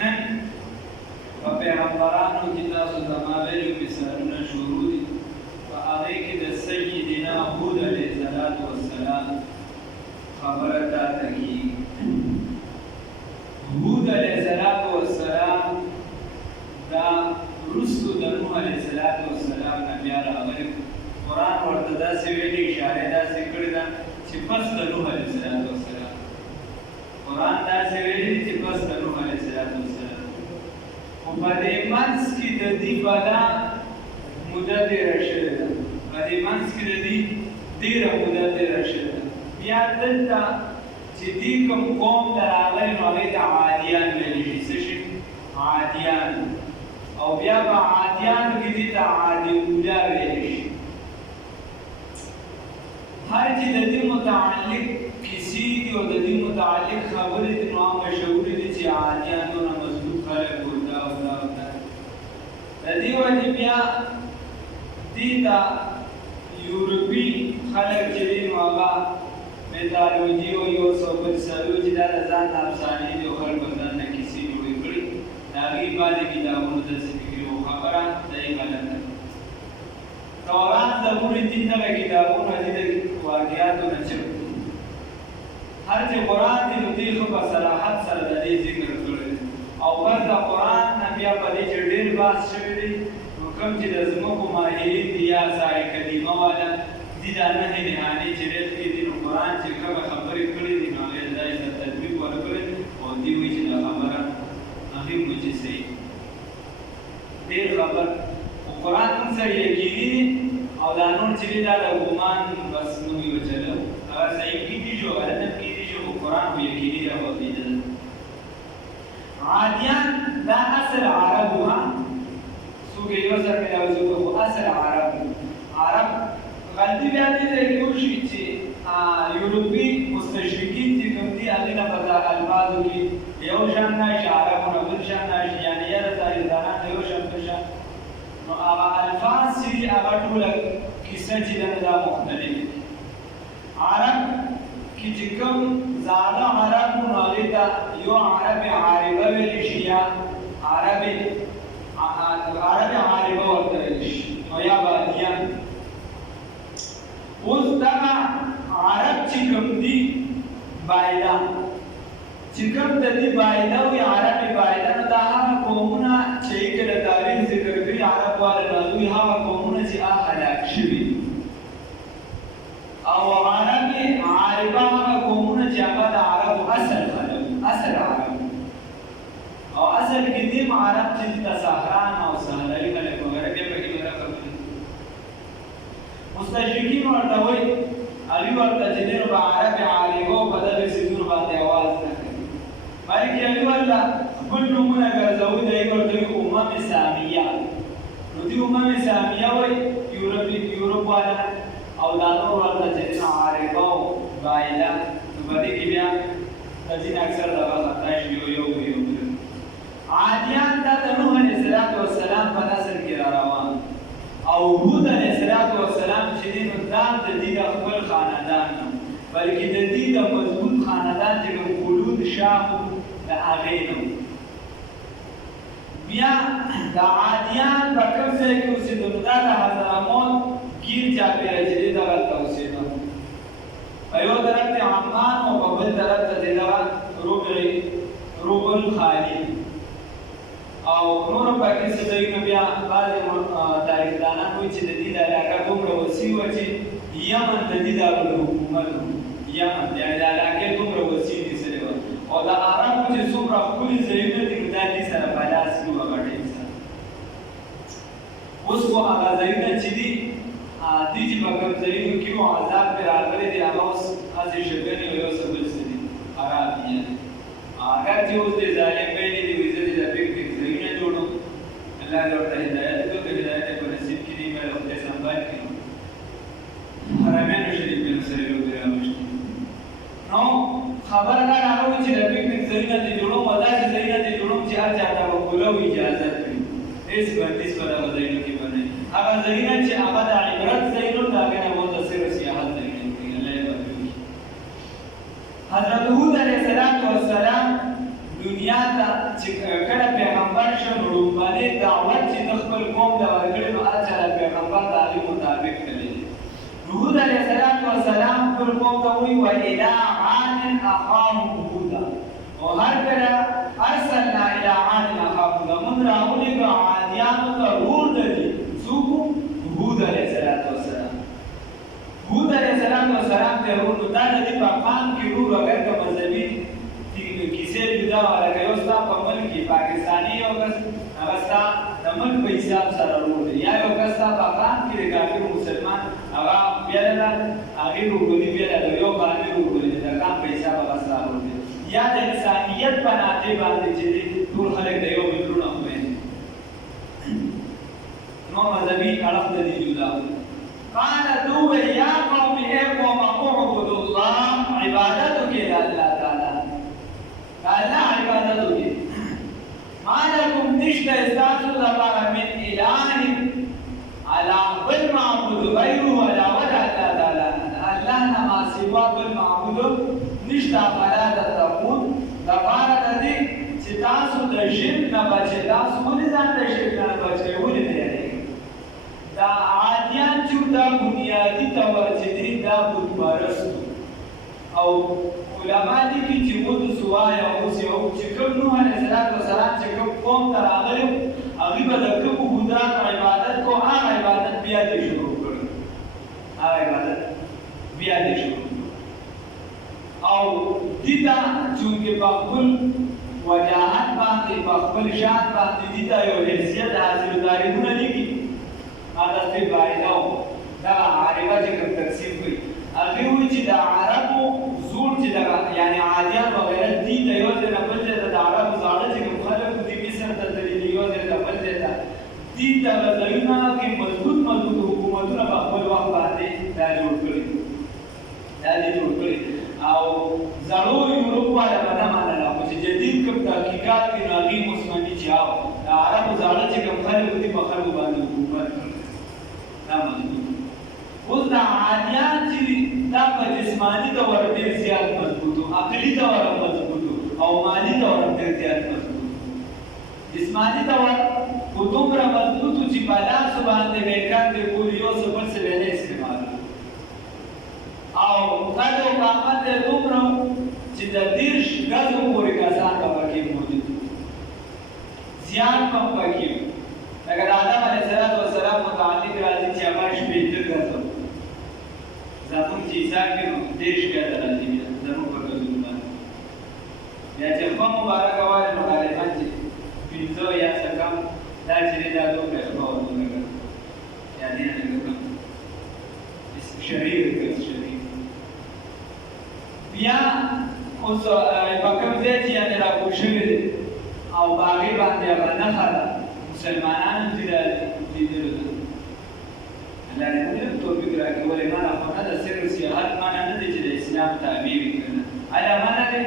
نن په پیغمبرانو کې تاسو زما ویلو مثالونه شروع دي په هغې کې د سیدنا هود علیه السلام خبره تاته کېږي. هود علیه السلام دا وروستو د نوح علیه السلام نه بیا راغلی. قرآن ورته داسې ویلي، اشاره داسې کړې ده چې پس د نوح علیه السلام قرآن داسې ویلي چې پس د نوح علیه السلام خو په دې منځ کې د دې بلا موده تېره شوې ده، په دې منځ کې د دې ډېره موده تېره شوې ده. بیا دلته چې دې کوم قوم ته راغلی نو هغې ته عادیان ویلی شي. څه شي؟ عادیان. او بیا په عادیانو کې دې ته عادي اوله ویلی شي. هر چې د دې متعلق کیسې دي او د دې متعلق خبرې دي نو هغه مشهورې دي چې عادیان دونه مضبوط خلک وو، دا او دا او دا. د دې وجې بیا دې ته یورپي خلک چې دي نو هغه میتالوجي او یو څه بل څه وایي چې دا د ځان افسانې دي او خلکو ځان نه کیسې جوړې کړي. د هغې بعضې کتابونو داسې فکري وو، خبره صحیح غلطه ده. تورات زبور دې دغه کتابونه دي د واقعاتو نه چپ دي. هر چې قرآن دی نو دې ښه په صراحت سره د دې ذکر کړی دی. او بس د قرآن نه بیا په دې چې ډېر بحث شوی دی نو کوم چې د ځمکو ماهرین دي یا ساحه قدیمه والا دي دا نهې نهانې چې ډېر کې دي نو قرآن چې کومه خبرې کړې دي نو هغې دا یې تطبیق ورکړی او دې وایي چې دا خبره هغې وایي چې صحیح ډېر خبر قرآن موږ سره یقیني دي او دا نور چې دی دا د ګمان بس موږ یې وچلو هغه صحیح کېدي شو غلط هم کېدي شو خو قرآن خو یقیني راوتېدل. عادیان دا اصل عرب وو، څوک یې یو سر ملاوځي خو اصل عرب وو. عرب غلطي بیا دې ځای کې وشي چې یورپي مستشرقین چې کوم دي هغې نه په الفاظو کې یو شان نه شي، عربونه بل شان نه شي، یعنې یاره ظاهرانه یو شان بل شان نو هغه الفاظ چې دي هغه ټوله کیسه چې ده دا مختلف دي. عرب کې چې کوم زاړه عرب نو هغې ته یو عرب عاربه ویلی شي یا عرب عاربه ورته ویلی شي او یا بادیان. اوس دغه عرب چې کوم دي بایده چې کوم د دې بایده وي عرب بایده نو دا هغه قومونه چې یې د تاریخ ذکر کړي عرب والا نازوي هغه قومونه چې هلاک شوي او عرب عاربه هغه قومونه چې هغه د عربو اصل خلک اصل عرب او اصل کې دې عرب چې د صحران او صحرایي خلک وغیره بیا پکې وغیره خبرې مستشرقین ورته وایي هغوی ورته چې دی نو به عرب عاربه په دغې څیزونو باندې اواز نه کوي بلکې هغوی ورته خپل نومونه ګرځوي د هغې ورته وایي امم سامیه نو دې امم سامیه وایي یورپ والا او دا نور ورته چې دی نو عاربه او بایله نو په دې کې بیا د ځینې اکثر دغه خطا شي یو عادیان دا د نوح علیه السلام په نسل کې را روان او هود علیه السلام چې دی نو دا د دې د خپل خاندان نه بلکې د دې د مضبوط خاندان چې کوم خلود شاه د هغې نه بیا د عادیان په کوم ځای کې اوسېدل دا د حضرموت ګیر چاپېره چې دی دغلته اوسېدل په یو طرف ته عمان او په بل طرف ته دی دغه روبل خالي او نور پکې څه ځایونه بیا بعضې تاریخدانان وایي چې د دې د علاقه دومره وسیع وه چې یمن د دې دارالحکومت و یمن یعنې د علاقې دومره وسیع نیسلې وه او د عربو چې څومره ښکلي ځایونه دي نو دا دې سره په لاس کې وه هغه ټیم سره. اوس خو هغه ځایونه چې دي دې چې په کوم ځایونو کې وو عذاب پرې راغلی دی هغه اوس هسې شګنې او یو څه بل څه دي خراب دي یعنې اگر چې اوس دې ظالم ویلي دي وایي زه دې د پکنیک ځایونه جوړوم الله دې ورته هدایت وکړي هدایت یې په نصیب کې دي مې خدای سنبال کړي حرمینو شریفینو سره لوبې راوښتي نو خبره دا راغلې چې د پکنیک ځایونه دې جوړوم او داسې ځایونه دې جوړوم چې هر چا ته به پوره اجازت وي هېڅ بندیز په دغه ځایونو کې به نه وي هغه ځایونه چې هغه د عبرت ځایونه د هغې نه متصر سیاحت ځایونه کوي الله یې بخښي. حضرت هود علیه السلام دنیا ته چې کله پیغمبر شو نو باندې دعوت چې د خپل قوم د ورکړي نو اصل پیغمبر د هغې مطابق تللی هود علیه السلام خپل قوم ته وایي وإلی عاد أخاهم هودا او هر کله ارسلنا إلی عاد أخاهم هودا موږ راولېږو عادیانو ته ورور د دي څوک هود علیه السلام هود علیه السلام ته ورور نو دا د دې په پام کې ورور اگر که مذهبي کیسې جدا وه لکه یو ستا په ملک کې پاکستاني یو کس هغه ستا د ملک په حساب سره ورور دی یا یو کس ستا په افغان کې د کافر مسلمان هغه بیله ده هغې ورورګلي بیله ده یو قانوني ورورګلي دی د کام په حساب هغه ستا ورور دی یا د انسانیت په ناطې باندې چې دی ټول خلک د یو بل وروڼه خویندې نو مذهبي اړخ د دې جدا قالت وویل یا قوم ای قوم اعبدوا الله عبادت وکړئ د الله تعالی الله عبادت وکړئ ما لکم نشته ستاسو لپاره من اله علی بل معبود غیره علاوه د الله تعالی الله نه ما سوا بل معبود نشته فلا تتقون لپاره د دې چې تاسو د شرک نه بچئ تاسو ولې ځان د شرک نه بچئ ولې نه یریږئ دا عادیان چې دا بنیادي طور چې دی دا بت پرست او علما لیکي چې بت سوای او اوس یو چې کوم نوح علیه السلام چې کوم قوم ته راغلی هغوی به د کومو بتانو عبادت کو هغه عبادت بیا دې شروع کړی هغه عبادت بیا دې شروع کړی او دې ته چونکې په خپل وجاهت باندې په خپل شان باندې دې ته یو حیثیت حاصل تاریخونه لیکي هذا في بعيده دا عارفه چې کوم تقسیم کوي هغه وی چې د عربو زور چې یعنی عادیان وغیرہ دي د یو ځای نه بل ځای ته د عربو زاړه چې کوم خلک دي مصر ته تللي یو ځای ته بل ځای ته دي د ځایونه کې مضبوط حکومتونه په خپل وخت باندې دا جوړ کړي او زړو یورپ والا به نه منله خو چې جدید کوم تحقیقات کوي نو هغې عثماني چې د عربو زاړه چې کوم خلک دي په خلکو باندې حکومت کړي دا مضبوط اوس دا عادیان چې دا په جسماني طور ډېر زیات مضبوط عقلي طور مضبوط او مالي طور ډېر زیات مضبوط جسماني طور خو دومره مضبوط چې په لاسو باندې به یې کار دی کول یو څه بل څه به نه استعمالوي او قد او قامت یې دومره چې د 30 ګزو پورې کسان به پکې موجود زیات هم پکې لکه د آدم علیه السلام متعلق راځي چې هغه 15 ګزو زموږ چې حساب کړي نو 30 ګزه راځي زموږ په ګزو باندې بیا چې خوا مبارکه وایي نو غالبا چې 15 یا څه کم دا چې دا دومره ښه ورته یا دې نه کم شریر بیا اوس په کوم ځای چې یعنې راکوږ شوي دی او په هغې باندې هغه نښه ده مسلمانانو چې لیدلو ده الله دې موږ ته توفیق راکړي ولې منع خو نه ده سیر و سیاحت منع نه دی چې د اسلام تابع وي که نه آیا منع دی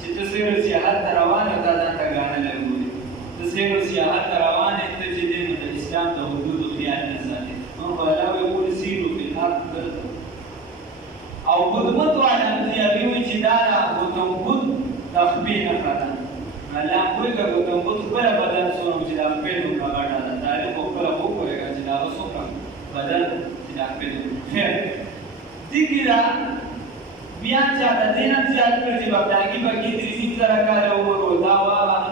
چې ته سیر و سیاحت ته روان یې تا ځان ته ګاڼه لګولې ته سیر و سیاحت ته روان یې ته چې دی نو د اسلام د حدودو خیال نه ساتې نور خو الله ویل سیرو فی الارض دلته او بدمت والا هغې وایي چې دا د بوتنبوت د خپې نښه ده الله وایي که بوتنبوت خپله بدن څومره چې د خپې دومره غټه ده تاریخ خو خپله وپوهېږه چې د هغه څومره بدن چې د خپې دومره خیر دې کې دا بیا چاته دې نه زیات کړ چې بغداګي به کې 300 کاله عمر و دا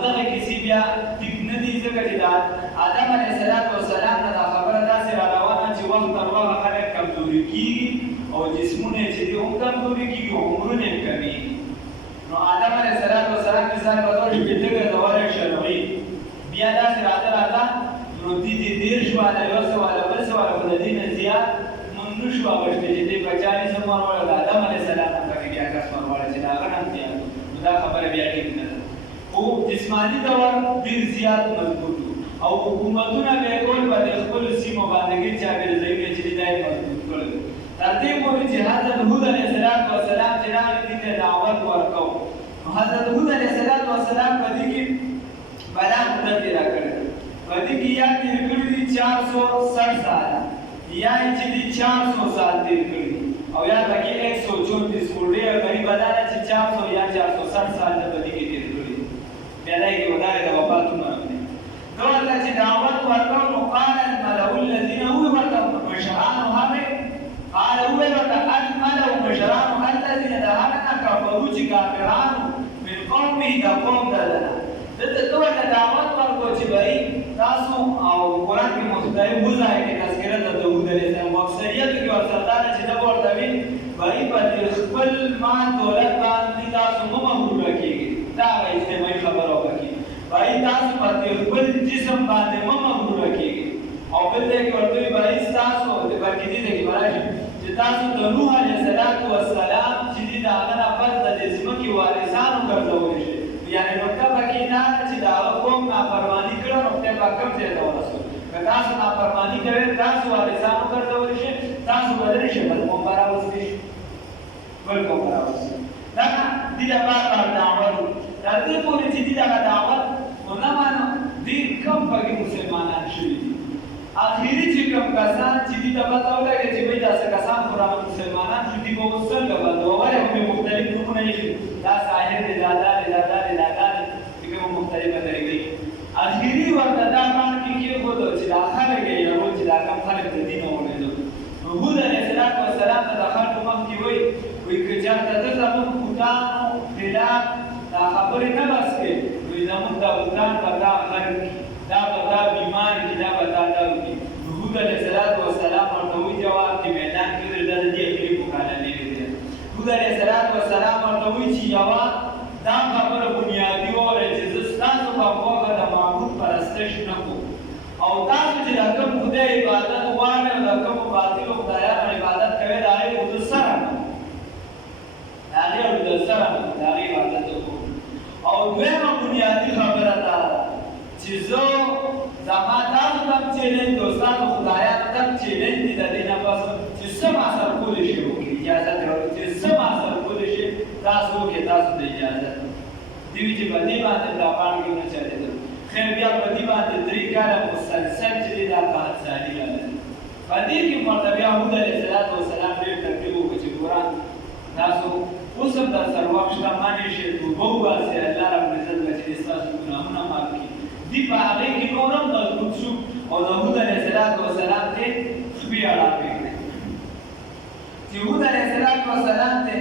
دغه کیسې بیا ټیک نه دي ځکه چې د آدم علیه السلام نه دا خبره داسې را روانه چې وخت تر وخته خلک کمزوري کېږي او جسمونه چې دي هم کمزوري کېږي عمرونه یې کمېږي نو آدم علیه السلام مثال په طور 15 ګزه والی شرعي بیا داسې راته نو دې 30 والا یو څه والا بل څه والا خو د دې نه زیات موږ نه شو اغوښتی چې دې په 40 عمر والا د آدم علیه السلام نه پکې بیا کس ورواړی چې د هغه نه هم زیات نو دا خبره بیا ټیک نه ده خو جسماني طور ډېر زیات مضبوط او حکومتونه به یې کول په دې خپلو سیمو باندې ګرد چاپېره ځایونه چې دي دا یې مضبوط کړل تر دې پورې چې حضرت هود علیه السلام چې راغی دې ته دعوت ورکو نو حضرت هود علیه السلام په دې کې بلا مدت یې راکړې په دې کې یا تېر کړي دي 460 ساله یا یې چې دي 400 سال تېر کړي او یا پکې 134 ډېره غریبه دا ده چې 400 یا 460 سال په دې کې تېر کړي بیا دا یې قومه دا قوم دلنا دلته دوه دعوت ورکو چې بھائی تاسو او قرآن کې مختلف وځای کې تذکرہ د داوود علیه السلام اکثریت کې ورسره چې دا ورته وی بھائی په خپل مال دولت باندې تاسو مو مغرور کیږي دا اجتماعي خبره وکړي بھائی تاسو په خپل جسم باندې مو مغرور کیږي او بل دې کې ورته بھائی تاسو د بلکې دې کې مراشي چې تاسو د نوح علیه السلام چې دې دا هغه پس د ځمکې وارثانو ګرځول شي یعنی مطلب کې دا چې دا قوم نافرمانی کړو نو په کوم ځای ته ورسول که تاسو نافرمانی کوئ تاسو وارثانو ګرځول شي تاسو بدل شي بل قوم راوستي بل قوم راوستي دا دې لپاره دعوت دا دې پورې چې دې دا دعوت ونمانو دې کوم پکې مسلمانان شوي دي اخیری چې کوم کسان چې دې ته پته ولګي چې وایي دا څه کسان خو مسلمانان شو دي په څنګه باندې وایي هم مختلف نمونه یې دا ظاهر دي دا کوم مختلفه طریقې اخیری ورته دا مان کې خو چې دا خلک یې یو چې دا کوم خلک د دین اورېدو هود علیه السلام ته د خلکو مخ کې وایي که چېرته ته زموږ بوتانو خلاف دا خبرې نه بس کوې وایي زموږ دا بوتان به دا خلک دا به دا بیمار کړي دا به دا وکړي هود علیه السلام ورته وایي جواب کې میدان کې دا د دې اخري مکالمې دی هود علیه السلام ورته وایي چې یوه دا خبره بنیادي وره چې زه ستاسو په خواږه د معبود پرستش نه کوم او تاسو چې د کوم خدای عبادت غواړئ او د کومو باطلو خدایانو عبادت کوئ د هغې خو زه سره نه د هغې او د سره نه د هغې عبادت وکړو او دویمه بنیادي خبره دا ده چې زه زما تاسو تم چیلنج او ستاسو خدایانو تم چیلنج دي د دې نه بس چې څه ما سره کولی شي وکړي اجازه دې ورکړي چې څه ما سره کولی شي تاسو کې تاسو د اجازه دیوی چې په دې باندې دا پاڼې نه چلېدل خیر بیا په دې باندې 3 کاله مسلسل چې دا پاڅالي لري په دې کې مرتبه هود علیه السلام ډېر تکلیف وکړ چې قرآن تاسو اوس هم در سره وخت شته معنی شي توبه وباسئ الله رب العزت به چې ستاسو ګناهونه معاف کړي دې په هغې کې نور هم مضبوط شو او د هود علیه السلام ته خپې اړانې کړې چې هود علیه السلام ته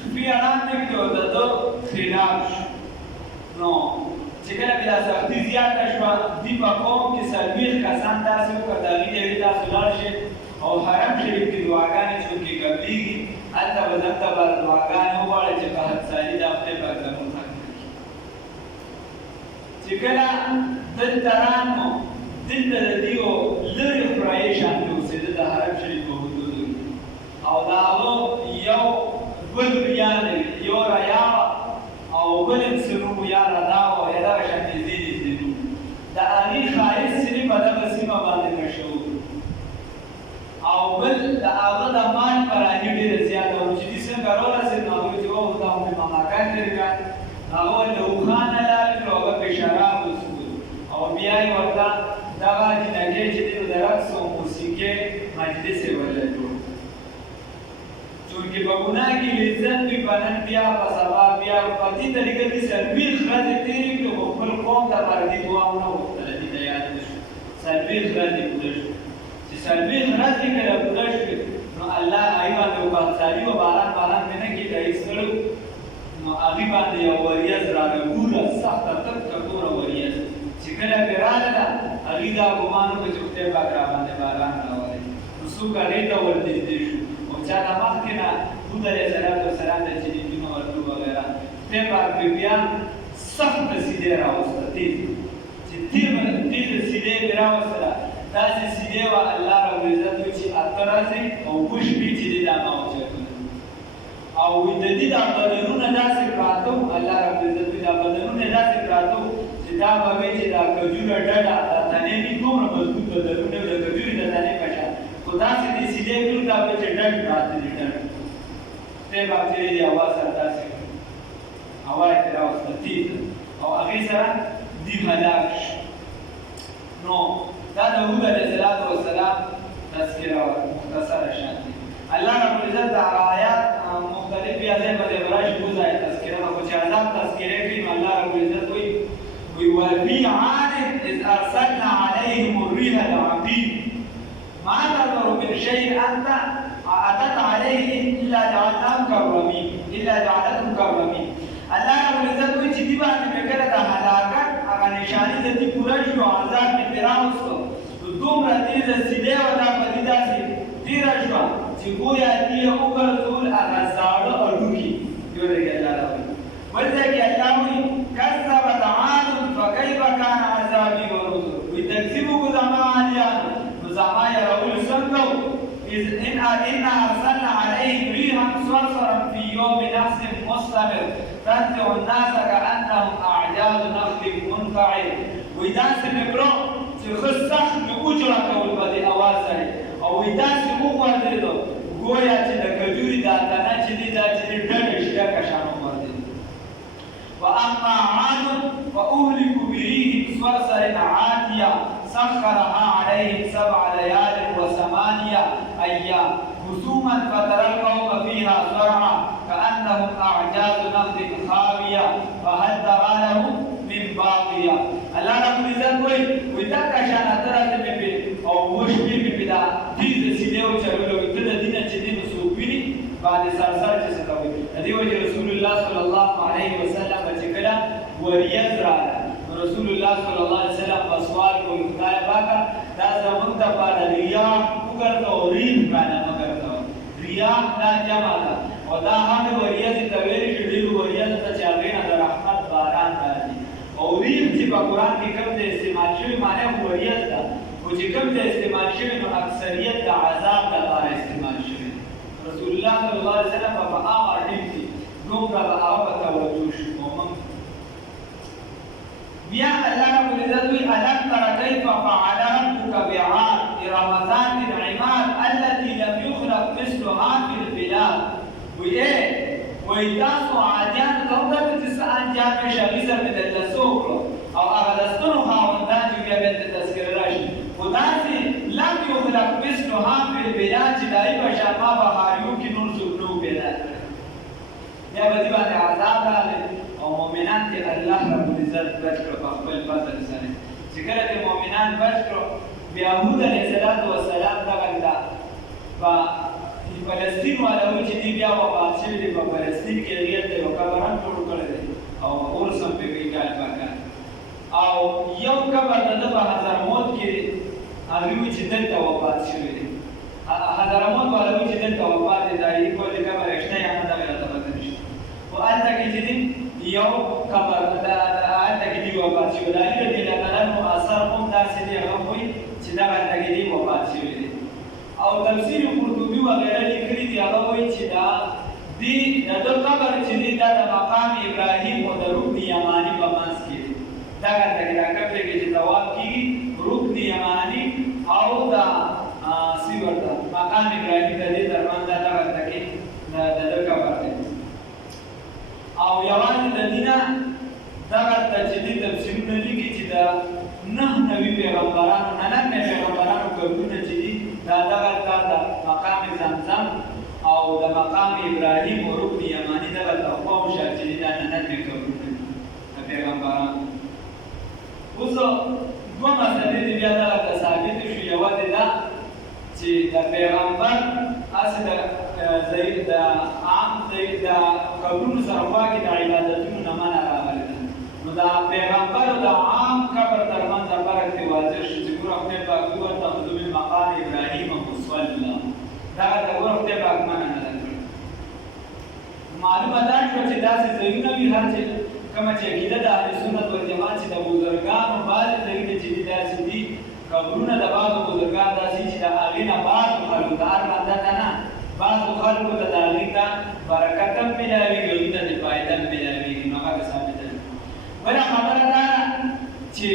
خپې اړانې کړې او د ده خلاف شو نو چې کله بیا سختي زیاته شوه دوی په قوم کې څلوېښت کسان داسې وکړه د هغې ډېرې تاسو لاړ شئ او حرم شریف کې دعاګانې چونکې قبلېږي هلته به دلته به دعاګانې وغواړئ چې په حدسالي دا خدای پاک زموږ حق چې کله دلته رانو دلته د دیو لرې خورایي شانتې اوسېده د حرم شریف په حدودو کې او د هغه یو ګل بیان یو ریا او بل سنو یا رداو یا دا شانتې ځینې سنو د هغې ښایست چې په دغه سیمه باندې مشهور او بل د هغه د مال پراني ډېره زیاته وه چې دوی څنګه راورسېد نو هغوی چې وه دا هم مماکان لرې کړ هغه ورته اوښانه لاړې کړو هغه پرې شراب وڅښلو او بیا یې ورته دغه جنګۍ چې دی نو د رقص او موسیقۍ مجلس یې ورله جوړ چونکې په ګناه کې لذت وي په نن بیا په سبا بیا په دې طریقه کې څلوېښت ورځې تېرې کړې خو خپل قوم دپاره دې دعا ونه غوښتله دې ته یاد نه شو څلوېښت ورځې پوره شو چې څلوېښت ورځې کله پوره شوې نو الله هغې باندې وبخښالي و باران مې نه کېده هېڅ کړو نو هغې باندې یو وریځ راغله ګوره سخته تکه توره وریځ چې کله پرې راغله هغې دا ګمان وکړه چې خدای پاک راباندې باران راولي نو څوک هغې ته ورنږدې شو چا د مخکې نه هود علیه السلام ته چې نجونو ورتلو وغیره خدای پاک بیا سخته سیدې راوسته تیزه چې تیزه سیدې پرې راوستله داسې سیدې وه الله ربالعزت وایي چې 8 ورځې او 2 شپې چې دی دا ما اوچتونه او د دې دا بدنونه داسې پراته وو الله ربالعزت وایي دا بدنونه داسې پراته وو چې دا به وایي چې دا کجوره ډډه دا تنې دي دومره مضبوط بدنونه د کجورې د تنې په شان خو داسې دې سیدې کړو دا به چې ډډ پراته دي ډډ خدای پاک چې دې هوا سره داسې کړو هوا یې ترې راوسته تیزه او هغې سره دوی هلاک شو نو دا د هود علیه السلام تذکره مختصره شان دي الله رب العزت د آیات مختلف بیا ځای په ځای به راشي اووه ځایه تذکره ده خو چې عذاب تذکرې کوي نو الله رب العزت وایي وفي عاد إذ أرسلنا عليهم الريح العقيم ما تذر من شيء أتت عليه إلا جعلتهم كالرميم الله رب العزت وایي چې دوی باندې د سیدې ودا په دې داسې تېره شوه چې ګویا دې یې وګرځول هغه زاړه هډوکي یو دی الله راوړي بل ځای کې الله وایي کذبت عاد فکیف کان عذابي ونذر وایي تکذیب وکړو زما عادیانو نو زما یارول څنګه إن أرسلنا عليهم ريحا صرصرا في يوم نحس مستمر تتبع الناس كأنهم أعجاز نخل منقعر وإذا سمعوا تخصص بأجرة والبدي أوازه أو إذا سمعوا وردوا گویا چې د کجوري دا تنه چې دي دا چې ډېر شته کشانو ورته واما عاد فاهلكوا بريح صرصر عاتيه سخرها عليهم 7 ليال و8 ايام حسوما فترى القوم فيها صرعى كانهم اعجاز نخل خاويه فهل ترى لهم من باقيه الله رب العزت وي کشان اترته به او مشبي به دا دې سیدو چلو ته د دینه چې دې مسوبینی باندې سرسر چې څه کوي د دې وجه رسول الله صلی الله علیه وسلم چې کله وریځ راغله رسول الله صلی الله علیه وسلم په سوال کوي خدای پاکه دا زمونږ د پاره ریا وګرځو او رین باندې وګرځو ریا دا جمع ده او دا هم وریځ ته ویل چې دې وریځ ته چې هغه د رحمت باران راځي او رین چې په قران کې کوم د استعمال شوی معنی وریځ ده او چې کوم د استعمال شوی نو اکثریت د عذاب لپاره استعمال شوی رسول الله صلی الله علیه وسلم په هغه ټیم کې دومره به هغه توجه شو بیا الله رب العزت وی الم تر کیف فعل ربک بعاد ارم ذات العماد التي لم يخلق مثلها في البلاد وی تاسو عادیان کومه چې انجام شریزه بدل سوکړو او هغه دستونو خاوندان چې بیا به تذکر راشي خدای لم يخلق مثلها في البلاد چې دای په شاما بهاریو کې نور څوک پیدا کړ بیا به دې باندې عذاب راغلی او مؤمنان ته الله رب العزت بچ کړ په خپل فضل سره چې کله چې مؤمنان بچ کړ بیا هود علیه السلام دا په فلسطین والو چې دی بیا وفات شوي دي په فلسطین کې هغې ته یو قبر هم جوړ کړی دی او اوس هم پرې کوي کال پکار او یو قبر د ده په حضرموت کې دی هغوی وایي چې دلته وفات شوي دي حضرموت والو وایي چې دلته وفات دی د هغې کوم د قبر شته یا نه دغه راته پته نشته خو هلته کې چې دی یو قبر هلته کې دی وفات شوي د علي رضیالله تعالی عنه اثر هم داسې دی هغه وایي چې دغه هلته کې دی وفات شوي دي او تفسیر قرطبي وغیره لیکلي دي هغه وایي چې دا د ده قبر چې دی دا د مقام ابراهیم او د رکن یماني په منځ کې دی دغه هلته کې دا قبر کې چې طواف کېږي رکن یماني او د څه ورته مقام ابراهیم د دې ترمنځ دا دغه هلته کې د ده قبر دی او یوازې د دې نه دغه هلته چې دی تفسیرونه لیکي چې د 9 نوي پیغمبرانو 99 پیغمبرانو قبرونه چې دي دا دغه کار د مقام زمزم او د مقام ابراهیم او رکن یماني دغه قوم شاته دي دا 99 قبرونه د پیغمبرانو اوس دوه مسلې دي بیا دغه ثابت شو یوه دا چې د پیغمبر اسې د عام د قبرونو سره خواکې د عبادتونو نه منع راغلی ده نو د پیغمبر د عام قبر ترمنځ فرق دی واضح شو چې ګوره خدای پاک وویل اتخذوا من مقام ابراهیم مصلا دغه د ګوره خدای پاک منع نه ده کړې معلومه دا شوه چې داسې ځایونه وي هر چې کومه چې عقیده د اهل سنت والجماعت چې د بزرګانو بعضې ځایونه چې دي داسې دي قبرونه د بعضو بزرګان داسې چې د هغې نه بعضو خلکو ته هر بنده ته نه بعضو خلکو ته د هغې ته برکت هم ملاوېږي هغوی ته د فایده هم ملاوېږي نو هغه ثابته ده بله خبره دا چې